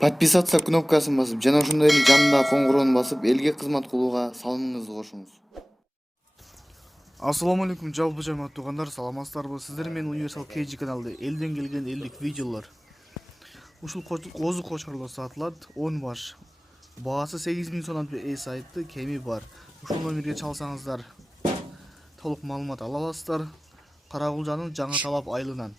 Подписаться кнопкасын басып, жана ошондой эле жанындагы коңгуроonu басып, элге кызмат кылууга салымыңызды кошуңуз. Ассаламу алейкум, жалпы жамаат туугандар, саламатсыздарбы? Сиздер менен Универсал KG каналды элден келген элдик видеолор. Ушул козу кочорлор сатылат, 10 баш. Баасы 8000 сомдон эс айтты, кеми бар. Ушул номерге чалсаңыздар толук маалымат ала аласыздар. Карагулжанын жаңы талап айылынан.